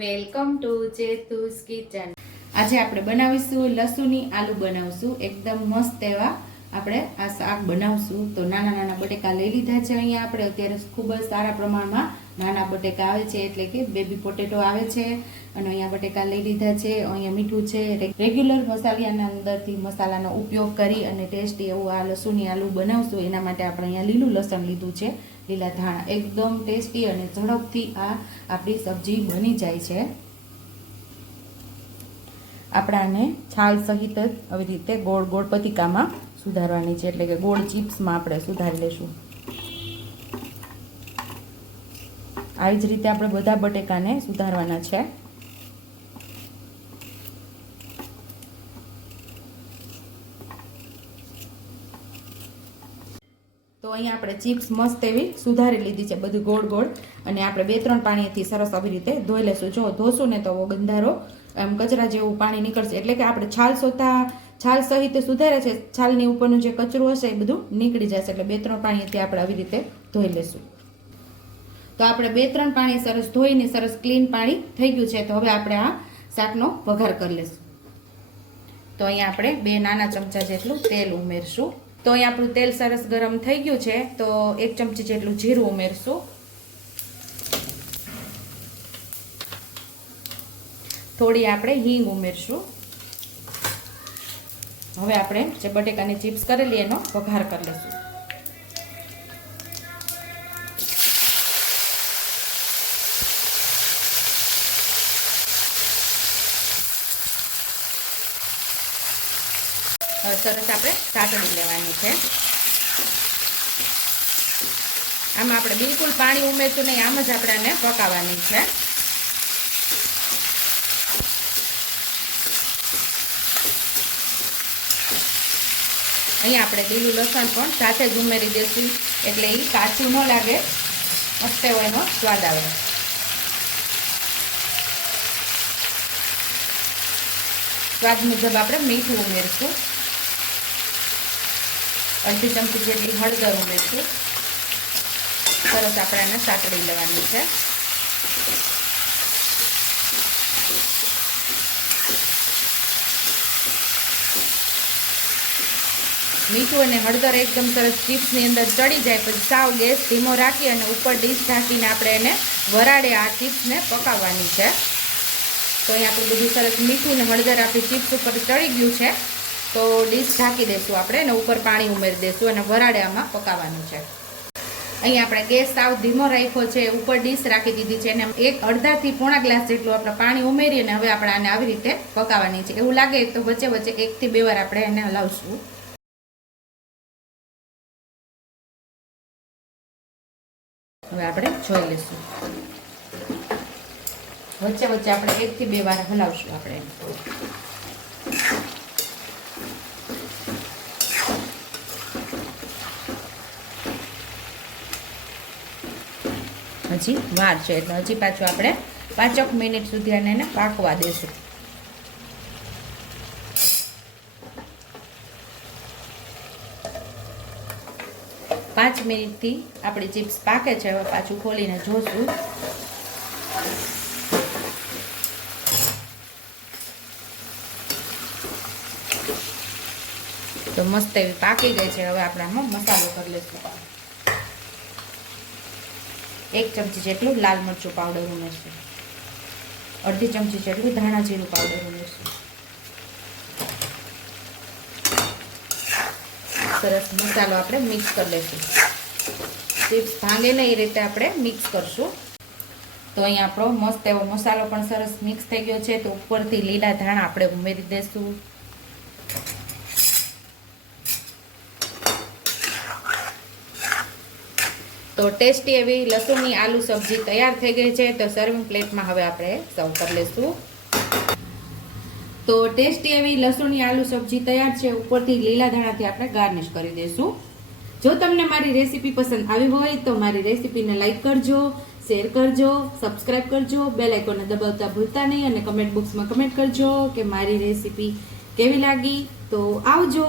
Welcome to ચેતુસ kitchen. આજે આપણે બનાવીશું લસુની આલુ બનાવશું। એકદમ મસ્ત એવા આપણે આ શાક બનાવશું। તો નાના નાના બટેકા લઈ લીધા છે। અહીંયા આપણે અત્યારે ખૂબ જ સારા પ્રમાણમાં નાના બટેકા આવે છે, એટલે કે બેબી પોટેટો આવે છે। અને અહીંયા બટેકા લઈ લીધા છે। અહીંયા મીઠું છે। રેગ્યુલર મસાલાના અંદરથી મસાલાનો ઉપયોગ કરી અને ટેસ્ટી એવું આ લસુની આલુ બનાવશું। એના માટે આપણે અહીંયા લીલું લસણ લીધું છે, લીલા ધાણા। એકદમ ટેસ્ટી અને ઝડપથી આ આપણી સબ્જી બની જાય છે। આપણે આને છાલ સહિત જ આવી રીતે ગોળ ગોળ પતિકામાં સુધારવાની છે, એટલે કે ગોળ ચિપ્સમાં આપણે સુધારી લેશું। આવી જ રીતે આપણે બધા બટેકાને સુધારવાના છે। તો અહીંયા આપણે ચિપ્સ મસ્ત એવી સુધારી લીધી છે, બધું ગોળ ગોળ। અને આપણે 2-3 પાણીથી સરસ આવી રીતે ધોઈ લેશું। જો ધોશું ને તો ગંધારો આમ કચરા જેવું પાણી નીકળશે, એટલે કે આપણે છાલ સહિત સુધારે છે, છાલની ઉપરનું જે કચરું હશે એ બધું નીકળી જશે। એટલે 2-3 પાણીથી આપણે આવી રીતે ધોઈ લેશું। તો આપણે 2-3 પાણી સરસ ધોઈને સરસ ક્લીન પાણી થઈ ગયું છે। તો હવે આપણે આ શાકનો વઘાર કરી લેશું। તો અહીંયા આપણે 2 નાના ચમચા જેટલું તેલ ઉમેરશું। તો અહીંયા આપણું તેલ સરસ ગરમ થઈ ગયું છે। તો 1 ચમચી જેટલું જીરું ઉમેરશું। થોડી આપણે હિંગ ઉમેરશું। હવે આપણે જે બટેકાની ચિપ્સ કરેલી એનો વઘાર કરી લઈશું। હવે સરસ આપણે સાતળી લેવાની છે। આમાં આપણે બિલકુલ પાણી ઉમેરશું નહીં, આમ જ આપણે આને પકાવવાની છે। અહીંયા આપણે લીલું લસણ પણ સાથે જ ઉમેરી દઈશું, એટલે એ કાચું ન લાગે, મસ્ત એવો એનો સ્વાદ આવે। સ્વાદ મુજબ આપણે મીઠું ઉમેરશું। અડધી ચમચી જેટલી હળદર ઉમેરશું। સરસ આપણે એને સાતળી લેવાની છે। મીઠું અને હળદર એકદમ સરસ ચિપ્સની અંદર ચડી જાય પછી સાવ ગેસ ધીમો રાખી અને ઉપર ડીશ ઢાંકીને આપણે એને વરાળે આ ચિપ્સને પકાવવાની છે। તો અહીં આપણું બધું સરસ મીઠું અને હળદર આપણી ચિપ્સ ઉપર ચડી ગયું છે। તો ડીશ ઢાંકી દઈશું આપણે, અને ઉપર પાણી ઉમેરી દઈશું અને વરાળે આમાં પકાવવાનું છે। અહીં આપણે ગેસ સાવ ધીમો રાખ્યો છે, ઉપર ડીશ રાખી દીધી છે, અને અડધાથી પોણા ગ્લાસ જેટલું આપણે પાણી ઉમેરી અને હવે આપણે આને આવી રીતે પકાવવાની છે। એવું લાગે તો વચ્ચે વચ્ચે 1 થી 2 વાર આપણે એને હલાવશું। હવે આપણે જોઈ લઈશું, વચ્ચે વચ્ચે આપણે 1 થી 2 વાર હલાવશું આપણે। હજી વાર છે, એટલે હજી પાછું આપણે 5 મિનિટ સુધી એને પાકવા દેશું। પાંચ મિનિટથી આપણી ચિપ્સ પાકે છે। હવે પાછું ખોલીને જોશું। તો મસ્ત એવી પાકી ગઈ છે। હવે આપણે આમાં મસાલો કરી લઈશું। 1 ચમચી જેટલું લાલ મરચું પાવડર ઉમેરશું। અડધી ચમચી જેટલું ધાણા જીરું પાવડર ઉમેરશું। સરસ મસાલો આપણે મિક્સ કરી લઈશું। ચિપ્સ ભાંગે નહીં એ રીતે આપણે મિક્સ કરશું। તો અહીંયા આપણો મસ્ત એવો મસાલો પણ સરસ મિક્સ થઈ ગયો છે। તો ઉપરથી લીલા ધાણા આપણે ઉમેરી દઈશું। તો ટેસ્ટી એવી લસુની આલુ સબ્જી તૈયાર થઈ ગઈ છે। તો સર્વિંગ પ્લેટમાં હવે આપણે સર્વ કરી લઈશું। તો ટેસ્ટી એવી લસુની આલુ સબ્જી તૈયાર છે। ઉપરથી લીલા ધાણાથી આપણે ગાર્નિશ કરી દઈશું। જો તમને મારી રેસીપી પસંદ આવી હોય તો મારી રેસીપીને લાઈક કરજો, શેર કરજો, સબસ્ક્રાઈબ કરજો, બેલ આઇકોનને દબાવતા ભૂલતા નહીં, અને કમેન્ટ બોક્સમાં કમેન્ટ કરજો કે મારી રેસીપી કેવી લાગી। તો આવજો।